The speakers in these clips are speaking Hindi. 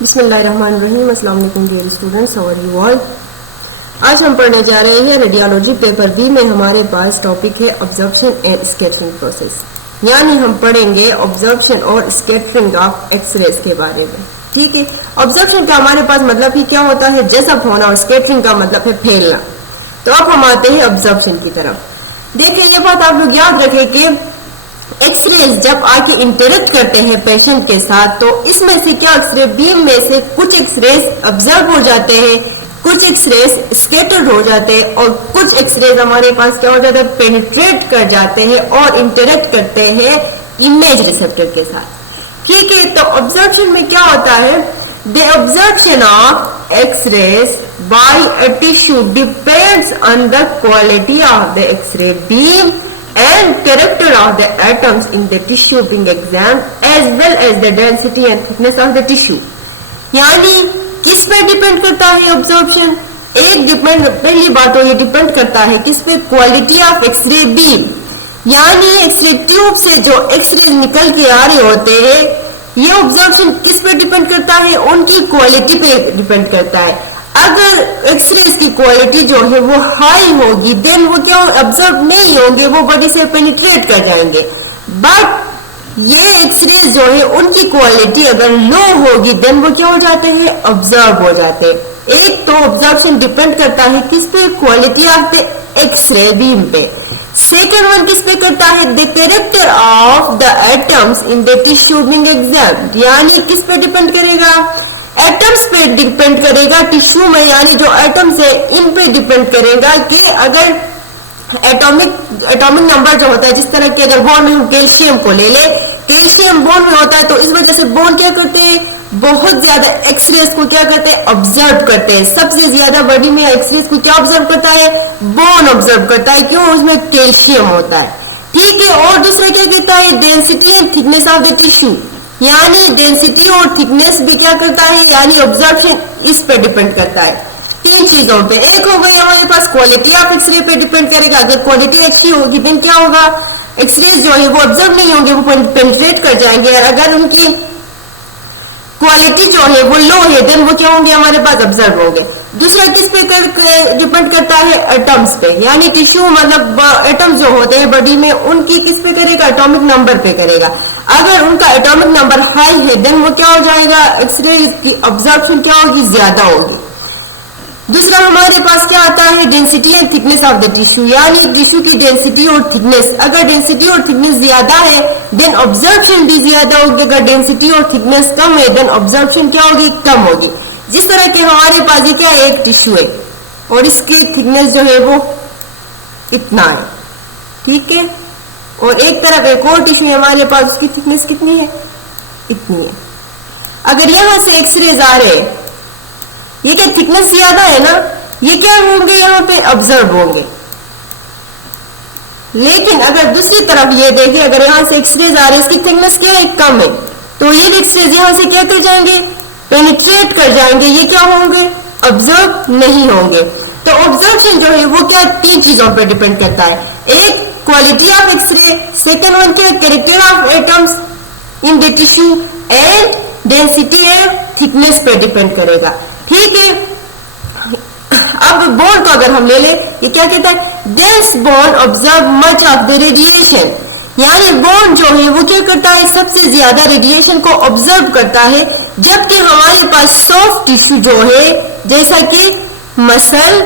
बिस्मिल्लाहिर्रहमानिर्रहीम। अस्सलाम वालेकुम dear students, how are you all. आज हम पढ़ने जा रहे हैं रेडियोलॉजी पेपर बी में हमारे पास टॉपिक है ऑब्जर्वेशन एंड स्कैटरिंग प्रोसेस, यानी हम पढ़ेंगे ऑब्जर्वेशन और स्कैटरिंग ऑफ एक्सरेज के बारे में। ठीक है, ऑब्जर्वेशन का हमारे पास मतलब ही क्या होता है, जज़ब होना, और स्कैटरिंग का मतलब है फैलना। तो अब हम आते हैं ऑब्जर्वेशन की तरफ। देखिए, ये बात आप लोग याद रखें कि एक्सरेज जब आके इंटरेक्ट करते हैं पेशेंट के साथ, तो इसमें से क्या एक्सरे बीम में से कुछ एक्सरेज ऑब्जर्व हो जाते हैं, कुछ एक्सरेज स्कैटर्ड हो जाते हैं, और कुछ एक्सरेज हमारे पास क्या हो जाता है, पेनिट्रेट कर जाते हैं और इंटरेक्ट करते हैं इमेज रिसेप्टर के साथ। ठीक है, तो ऑब्जर्वेशन में क्या होता है, the observation of x-rays by a tissue depends on the quality of the x-ray beam and character of the atoms in the tissue being examined as well as the density and thickness of the tissue। यानी किस पे डिपेंड करता है ऑब्जर्वेशन, पहली बात तो ये डिपेंड करता है किस पे, क्वालिटी ऑफ एक्सरे बीम, यानी एक्सरे ट्यूब से जो एक्सरे निकल के आ रहे होते हैं, ये ऑब्जर्वेशन किस पे डिपेंड करता है, उनकी क्वालिटी पे डिपेंड करता है। अगर एक्सरेज की क्वालिटी जो है वो हाई होगी, देन वो क्या ऑब्जर्व नहीं होंगे, वो बॉडी से पेनिट्रेट कर जाएंगे। बट ये एक्सरेज जो है उनकी क्वालिटी अगर लो होगी, देन वो क्या हो जाते हैं, ऑब्जर्व हो जाते हैं। एक तो ऑब्जर्वेशन डिपेंड करता है किस पे, quality of the x-ray beam पे। सेकेंड वन किस पे करता है, the character of the atoms in the tissue being examined, यानी किस पे डिपेंड करेगा, एटम्स पे डिपेंड करेगा टिश्यू में, यानी जो एटम्स है इन पे डिपेंड करेगा कि अगर एटॉमिक नंबर जो होता है, जिस तरह के अगर बोन में हम कैल्शियम को ले ले, कैल्शियम बोन में होता है, तो इस वजह से बोन क्या करते हैं, बहुत ज्यादा एक्सरेज को क्या करते हैं, ऑब्जर्व करते हैं। सबसे ज्यादा बॉडी में एक्सरेज को क्या ऑब्जर्व करता है, बोन ऑब्जर्व करता है, क्यों, उसमें कैल्शियम होता है। ठीक है, और दूसरा क्या कहता है, density and thickness of the tissue, यानी डेंसिटी और थिकनेस भी क्या करता है, यानी ऑब्जर्वेशन इस पे डिपेंड करता है। तीन चीजों पे, एक हो गई हमारे पास क्वालिटी ऑफ एक्सरे पे डिपेंड करेगा, अगर क्वालिटी अच्छी होगी देन क्या होगा, एक्सरेज जो है वो ऑब्जर्व नहीं होंगे, वो पेनिट्रेट कर जाएंगे, और अगर उनकी क्वालिटी जो है वो लो है, देन वो क्या होंगे, हमारे पास ऑब्जर्व होंगे। दूसरा किस पे डिपेंड करता है, एटम्स पे, यानी टिश्यू मतलब एटम्स जो होते हैं बॉडी में, उनकी किस पे करेगा, एटॉमिक नंबर पे करेगा। अगर उनका एटॉमिक नंबर हाई है, देन वो क्या हो जाएगा, एक्सरे की ऑब्जर्वेशन क्या होगी, ज्यादा होगी। दूसरा हमारे पास क्या आता है, density and thickness of the tissue, यानी टिश्यू की डेंसिटी और थिकनेस, अगर डेंसिटी और थिकनेस ज्यादा है देन ऑब्जर्वेशन भी ज्यादा होगी, अगर डेंसिटी और थिकनेस कम है देन ऑब्जर्वेशन क्या होगी, कम होगी। जिस तरह के हमारे पास ये क्या है, एक टिश्यू है और इसकी थिकनेस जो है वो इतना है, ठीक है, और एक तरह का एक और टिश्यू है हमारे पास, उसकी थिकनेस कितनी है, इतनी है। अगर यहां से एक्सरेज आ रहे हैं, ये क्या थिकनेस ज्यादा है ना, ये क्या होंगे, यहाँ पे ऑब्जर्व होंगे। लेकिन अगर दूसरी तरफ ये देखिए, अगर यहां से एक्सरेज आ रहे हैं, इसकी थिकनेस क्या है, कम है, तो ये एक्सरेज यहां से क्या कर जाएंगे, पेनिट्रेट कर जाएंगे, ये क्या होंगे, ऑब्जर्व नहीं होंगे। तो ऑब्जर्वेशन जो है वो क्या, तीन चीजों पर डिपेंड करता है, एक quality of X ray, second one क्या, character of atoms in the tissue, and density and thickness पे डिपेंड करेगा। ठीक है, अब बोन को अगर हम ले ले, ये क्या कहता है, dense bone observe much of the radiation, यानी बोन जो है वो क्या करता है, सबसे ज्यादा रेडिएशन को ऑब्जर्व करता है, जबकि हमारे पास सॉफ्ट टिश्यू जो है, जैसा कि मसल,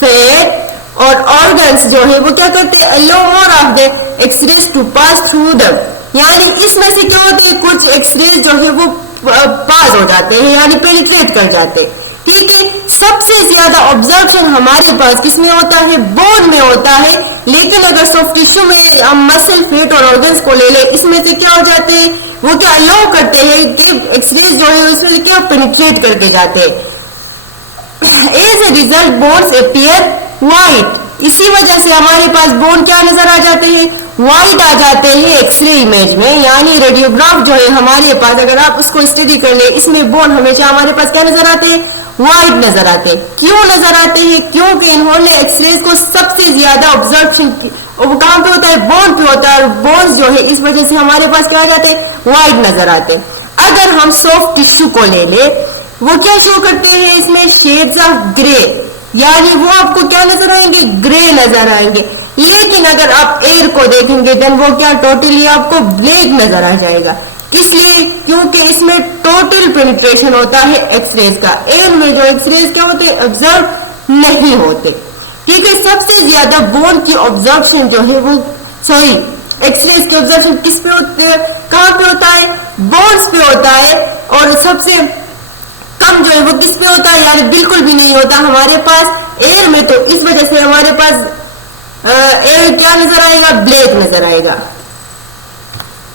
फैट और ऑर्गन्स जो है वो क्या करते हैं, allow more of the X rays to pass through them, यानी इसमें से क्या होते हैं, कुछ एक्सरेज जो है वो पास हो जाते हैं, यानी पेनिट्रेट कर जाते हैं। ठीक है, सबसे ज्यादा ऑब्जर्वेशन हमारे पास किसमें होता है, बोन में होता है, लेकिन अगर सॉफ्ट टिश्यू में हम मसल, फेट और ऑर्गन्स को ले ले, इसमें से क्या हो जाते हैं, वो क्या अलाउ करते हैं कि एक्सरेज जो है उसमें क्या पेनिट्रेट करके जाते हैं। As a result bones appear white, इसी वजह से हमारे पास बोन क्या नजर आ जाते हैं, व्हाइट आ जाते हैं एक्सरे इमेज में, यानी रेडियोग्राफ जो है हमारे पास, अगर आप उसको स्टडी कर ले, इसमें बोन हमेशा हमारे पास क्या नजर आते हैं, व्हाइट नजर आते हैं। क्यों नजर आते हैं, क्योंकि इन्होंने एक्सरेज को सबसे ज्यादा ऑब्जर्वेशन वो कहां पे होता है, बोन पे होता है, और बोन्स जो है इस वजह से हमारे पास क्या आ जाते हैं, व्हाइट नजर आते हैं। अगर हम सॉफ्ट टिश्यू को ले ले, वो क्या शो करते हैं, इसमें शेड्स ऑफ ग्रे, यानी वो आपको क्या नजर आएंगे, ग्रे नजर आएंगे। लेकिन अगर आप एयर को देखेंगे देन वो क्या टोटली आपको ब्लैक नजर आ जाएगा। किस लिए, क्योंकि इसमें टोटल पेनिट्रेशन होता है एक्सरेज का। एयर में जो एक्सरेज क्या होते हैं, ऑब्जर्व नहीं होते। ठीक है, सबसे ज्यादा बोन की ऑब्जर्वेशन जो है वो एक्सरेज की ऑब्जर्वेशन किस पे होते हैं, कहां पे होता है, बोन्स पे होता है। और सबसे कम जो है वो किस पे होता है, यानी बिल्कुल भी नहीं होता हमारे पास एयर में। तो इस वजह से हमारे पास एयर क्या नजर आएगा, ब्लैक नजर आएगा।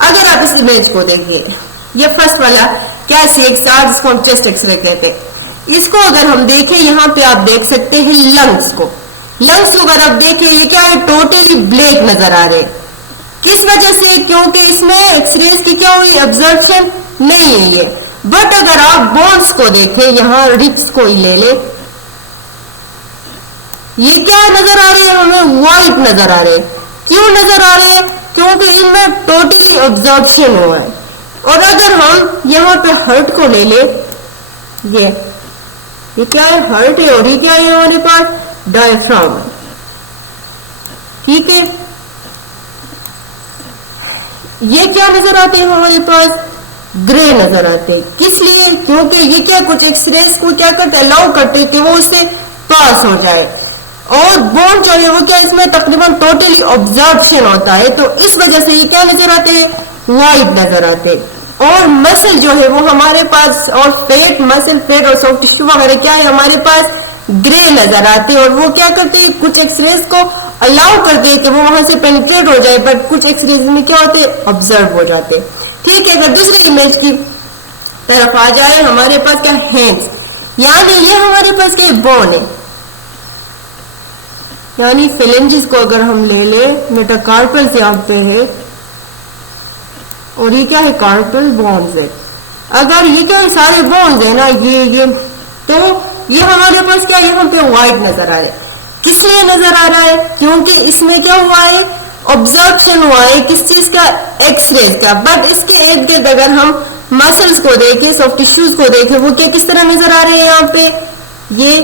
अगर आप इस इमेज को देखिए, ये फर्स्ट वाला क्या CXR जिसको हम चेस्ट एक्सरे कहते हैं, इसको अगर हम देखें, यहाँ पे आप देख सकते हैं लंग्स को। लंग्स को अगर आप देखें, ये क्या है, टोटली ब्लैक नजर आ रहे। किस वजह से, क्योंकि इसमें एक्सरेज की क्या हुई, ऑब्जर्वेशन नहीं है ये। बट अगर आप बोन्स को देखें, यहाँ रिब्स को ही ले ले, ये क्या नजर आ रही है, हमें व्हाइट नजर आ रहे। क्यों नजर आ रहे हैं, क्योंकि इनमें टोटली ऑब्जर्वेशन हुआ है। और अगर हम यहाँ पे हार्ट को ले ले, ये क्या है, हार्ट है, और ये क्या है हमारे पास, डायफ्राम। ठीक है, ये क्या नजर आते हैं हमारे पास, ग्रे नजर आते हैं। किस लिए, क्योंकि ये क्या कुछ एक्सरेज को क्या करते हैं, अलाउ करते हैं कि वो उससे पास हो जाए। और बोन जो है वो क्या, इसमें तकरीबन टोटली ऑब्जर्वेशन होता है, तो इस वजह से ये क्या नजर आते हैं, व्हाइट नजर आते हैं। और मसल जो है वो हमारे पास, और फेट, मसल, फेट और सॉफ्ट टिश्यू वगैरह क्या है हमारे पास, ग्रे नजर आते हैं। और वो क्या करते हैं, कुछ एक्सरेज को अलाउ करते हैं कि वो वहां से पेनिट्रेट हो जाए, बट कुछ एक्सरेज में क्या होते हैं, ऑब्जर्व हो जाते हैं। ठीक है, अगर दूसरी इमेज की तरफ आ जाए, हमारे पास क्या, हैंड्स, यानी ये हमारे पास क्या बोन है, यानी फिलेंजिस को अगर हम ले ले, मेटाकार्पल से आते हैं, और ये क्या है, कार्पल बोन्स है। अगर ये क्या है, सारे बोन्स है ना, ये तो ये हमारे पास क्या, यहाँ पे व्हाइट नजर आ रहा है। किस लिए नजर आ रहा है, क्योंकि इसमें क्या हुआ है, ऑब्जर्वेशन हुआ है किस चीज का, एक्सरेज का। बट इसके इर्द गिर्द अगर हम मसल्स को देखें, सॉफ्ट टिश्यूज को देखें, वो क्या किस तरह नजर आ रहे हैं, यहाँ पे ये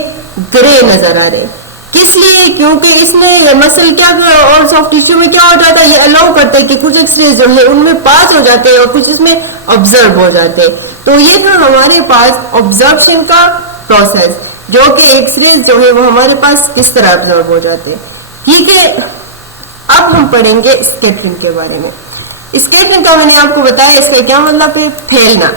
ग्रे नजर आ रहे हैं। किस लिए, क्योंकि इसमें मसल क्या और सॉफ्ट टिश्यू में क्या हो जाता है, ये अलाउ करते हैं कि कुछ एक्सरेज जो है उनमें पास हो जाते हैं और कुछ इसमें ऑब्जर्व हो जाते हैं। तो ये था हमारे पास ऑब्जर्वेशन का प्रोसेस, जो कि एक्सरेज जो है वो हमारे पास किस तरह ऑब्जर्व हो जाते हैं। ठीक है, अब हम पढ़ेंगे स्कैटरिंग के बारे में। स्कैटरिंग का मैंने आपको बताया, इसका क्या मतलब है, फैलना।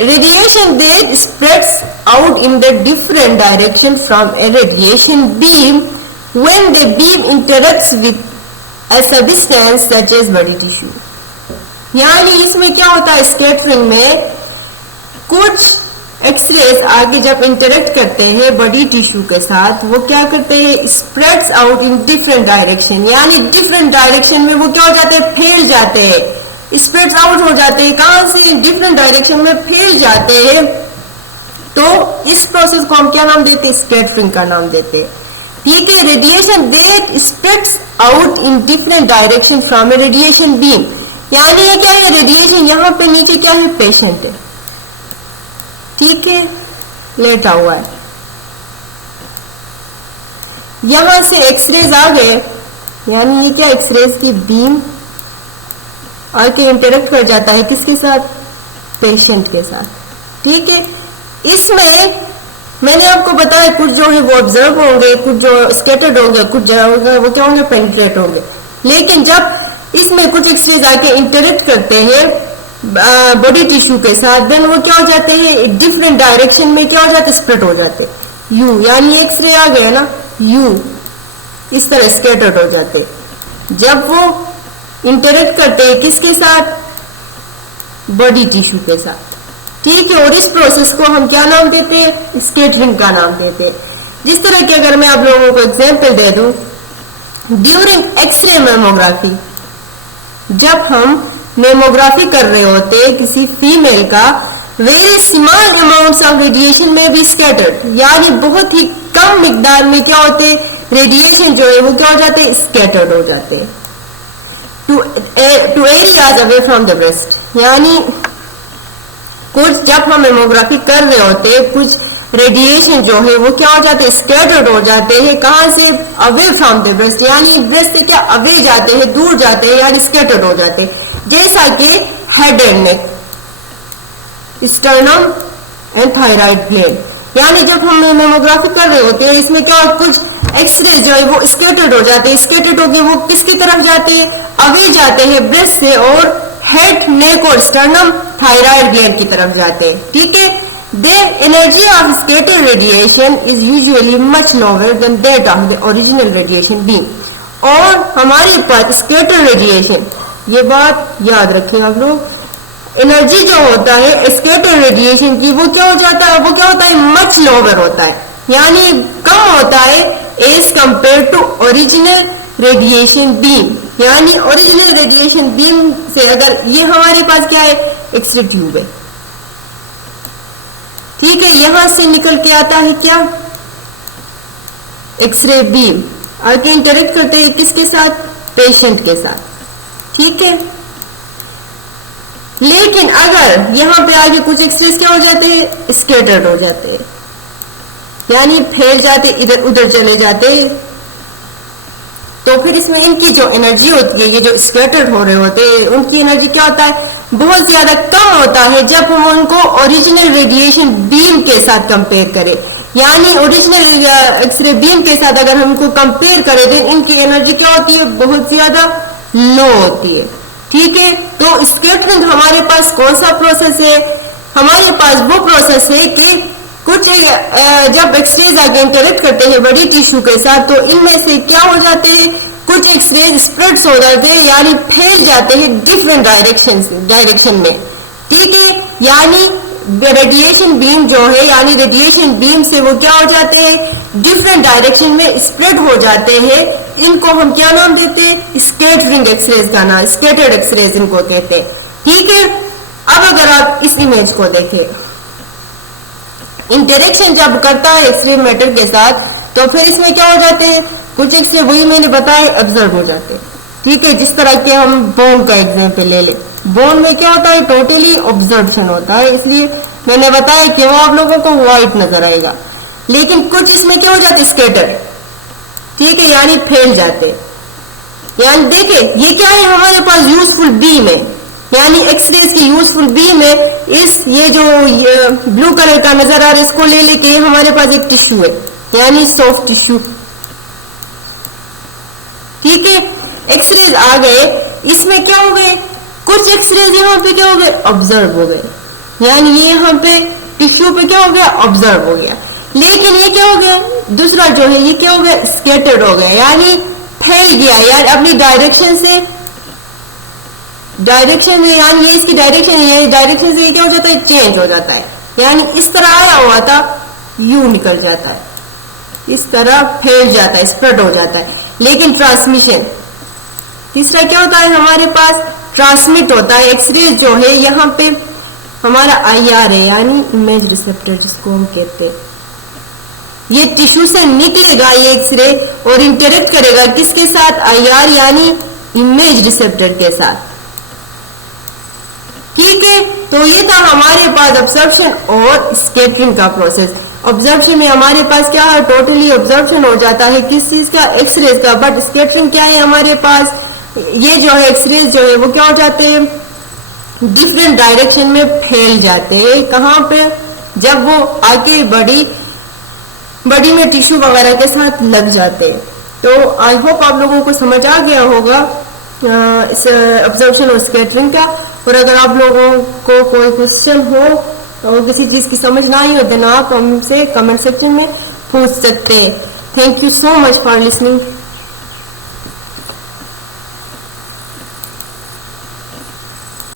Radiation that spreads out in the different direction from a radiation beam when the beam interacts with a substance such as body tissue. यानी इसमें क्या होता है, स्कैटरिंग में कुछ एक्सरेज आगे जब इंटरेक्ट करते हैं बॉडी टिश्यू के साथ, वो क्या करते हैं, spreads out in different direction, यानी डिफरेंट डायरेक्शन में वो क्या हो जाते हैं, फैल जाते हैं, स्प्रेड्स आउट हो जाते हैं। कहां से, डिफरेंट डायरेक्शन में फैल जाते हैं। तो इस प्रोसेस को हम क्या नाम देते हैं, स्कैटरिंग का नाम देते हैं। ठीक है, radiation that spreads out in different direction from A radiation beam, यानी ये क्या है, रेडिएशन यहाँ पे नीचे क्या है, पेशेंट है, ठीक है, लेटा हुआ है, यहां से एक्सरेज आ गए, यानी ये क्या, एक्सरेज की बीम आके इंटरेक्ट कर जाता है किसके साथ, पेशेंट के साथ। ठीक है, इसमें मैंने आपको बताया कुछ जो है वो ऑब्जर्व होंगे, कुछ जो स्कैटर्ड होंगे, कुछ जो होंगे वो क्या होंगे, पेनिट्रेट होंगे। लेकिन जब इसमें कुछ एक्सरेज आके इंटरेक्ट करते हैं बॉडी टिश्यू के साथ, देन वो क्या हो जाते हैं, डिफरेंट डायरेक्शन में क्या हो जाते हैं, स्प्रेड हो जाते हैं। यू, यानी एक्सरे आ गया ना, यू इस तरह स्कैटर्ड हो जाते जब वो इंटरेक्ट करते हैं किसके साथ, बॉडी टिश्यू के साथ। ठीक है, और इस प्रोसेस को हम क्या नाम देते हैं, स्कैटरिंग का नाम देते हैं। जिस तरह की अगर मैं आप लोगों को एग्जांपल दे दूं, ड्यूरिंग एक्सरे मेमोग्राफी, जब हम मेमोग्राफी कर रहे होते हैं किसी फीमेल का, very small amounts of radiation में भी स्कैटर्ड, यानी बहुत ही कम मिकदार में क्या होते हैं, रेडिएशन जो है वो क्या हो जाते हैं, स्कैटर्ड हो जाते हैं। To areas away from the breast. यानी कुछ जब हम मेमोग्राफी कर रहे होते हैं कुछ रेडिएशन जो है वो क्या हो जाते हैं, स्कैटर्ड हो जाते हैं। कहां से? अवे फ्रॉम द ब्रेस्ट, यानी ब्रेस्ट से क्या अवे जाते हैं, दूर जाते हैं, यानी स्कैटर्ड हो जाते हैं। जैसा कि head and neck, sternum and thyroid gland. यानी जब हम मेमोग्राफी कर रहे होते हैं इसमें क्या कुछ एक्सरे जो है वो स्कैटर्ड हो जाते हैं। स्कैटर्ड होके वो किसकी तरफ जाते हैं? अवे जाते हैं ब्रेस्ट से और हेड, नेक और स्टर्नम थायराइड ग्लैंड की तरफ जाते हैं। ठीक है। The energy of scattered radiation is usually much lower than that of the original radiation beam। और हमारे पास scattered radiation, ये बात याद रखें आप लोग, एनर्जी जो होता है स्कैटर्ड रेडिएशन की वो क्या हो जाता है, वो क्या होता है, मच लोअर होता है, यानी कम होता है as compare to original radiation beam. यानी ओरिजिनल रेडिएशन बीम से अगर ये हमारे पास क्या है, एक्सरे ट्यूब है, ठीक है, यहां से निकल के आता है क्या, एक्सरे बीम, आगे इंटरेक्ट करते हैं किसके साथ, पेशेंट के साथ। ठीक है। लेकिन अगर यहां पे आगे कुछ एक्सरेज क्या हो जाते हैं, स्कैटर्ड हो जाते हैं, यानी फैल जाते, इधर उधर चले जाते, तो फिर इसमें इनकी जो एनर्जी होती है, ये जो स्कैटर्ड हो रहे होते हैं उनकी एनर्जी क्या होता है, बहुत ज्यादा कम होता है जब हम उनको ओरिजिनल रेडिएशन बीम के साथ कंपेयर करें। यानी ओरिजिनल एक्सरे बीम के साथ अगर हम इनको कंपेयर करें तो इनकी एनर्जी क्या होती है, बहुत ज्यादा लो होती है। ठीक है। तो स्कैटरिंग हमारे पास कौन सा प्रोसेस है, हमारे पास वो प्रोसेस है कि कुछ जब एक्सरेज आगे इंटरेक्ट करते हैं बड़ी टिश्यू के साथ तो इनमें से क्या हो जाते हैं, कुछ एक्सरेज स्प्रेड्स हो जाते हैं, यानी फैल जाते हैं डिफरेंट डायरेक्शन में। ठीक है। यानी रेडिएशन बीम जो है, यानी रेडिएशन बीम से वो क्या हो जाते हैं, डिफरेंट डायरेक्शन में स्प्रेड हो जाते हैं। इनको हम क्या नाम देते हैं, स्कैटरिंग एक्सरेज का नाम, स्कैटर्ड एक्सरेज इनको कहते हैं। ठीक है। अब अगर आप इस इमेज को देखें, इंटरेक्शन जब करता है एक्सरे मैटर के साथ तो फिर इसमें क्या हो जाते हैं, कुछ एक्सरे वही मैंने बताया ऑब्जर्व हो जाते हैं। ठीक है। जिस तरह के हम बोन का एग्जाम्पल ले ले, बोन में क्या होता है, टोटली ऑब्जर्वेशन होता है, इसलिए मैंने बताया कि वो आप लोगों को व्हाइट नजर आएगा। लेकिन कुछ इसमें क्या हो जाते हैं, स्कैटर, ठीक है, यानी फैल जाते। यानी देखे ये क्या है, हमारे पास यूजफुल बीम है, यानी एक्सरेज की यूजफुल बीम है। इस ये जो ब्लू कलर का नजर आ रहा है इसको ले लेके हमारे पास एक टिश्यू है, यानी सॉफ्ट टिश्यू। ठीक है। एक्सरेज आ गए, इसमें क्या हो गए, कुछ एक्सरेज यहाँ पे क्या हो गए, ऑब्जर्व हो गए, यानी ये यहाँ पे टिश्यू पे क्या हो गया, ऑब्जर्व हो गया। लेकिन ये क्या हो गया, दूसरा जो है ये क्या हो गया, स्कैटर्ड हो गया, यानी फैल गया, यानी अपनी डायरेक्शन से यानी ये इसकी डायरेक्शन है, डायरेक्शन से ये क्या हो जाता है, चेंज हो जाता है, यानी इस तरह आया हुआ था यू निकल जाता है, इस तरह फैल जाता है, स्प्रेड हो जाता है। लेकिन ट्रांसमिशन, तीसरा क्या होता है, हमारे पास ट्रांसमिट होता है। एक्सरे जो है यहाँ पे हमारा IR है, यानी इमेज रिसेप्टर जिसको हम कहते हैं, ये टिश्यू से निकलेगा ये एक्सरे और इंटरेक्ट करेगा किसके साथ, IR यानी इमेज रिसेप्टर के साथ। ठीक है। तो ये था हमारे पास ऑब्जर्प्शन और स्कैटरिंग का प्रोसेस। ऑब्जर्प्शन में हमारे पास क्या है, टोटली ऑब्जर्प्शन हो जाता है किस चीज का, एक्सरेज का। बट स्कैटरिंग क्या है, हमारे पास ये जो है एक्सरेज जो है वो क्या हो जाते हैं, डिफरेंट डायरेक्शन में फैल जाते हैं। कहाँ पे, जब वो आके बॉडी में टिश्यू वगैरह के साथ लग जाते हैं। तो आई होप आप लोगों को समझ आ गया होगा इस ऑब्जर्वेशन और स्कैटरिंग का। और अगर आप लोगों को कोई क्वेश्चन हो और किसी चीज की समझ ना आई हो तो आप हमसे कमेंट सेक्शन में पूछ सकते हैं। Thank you so much for listening.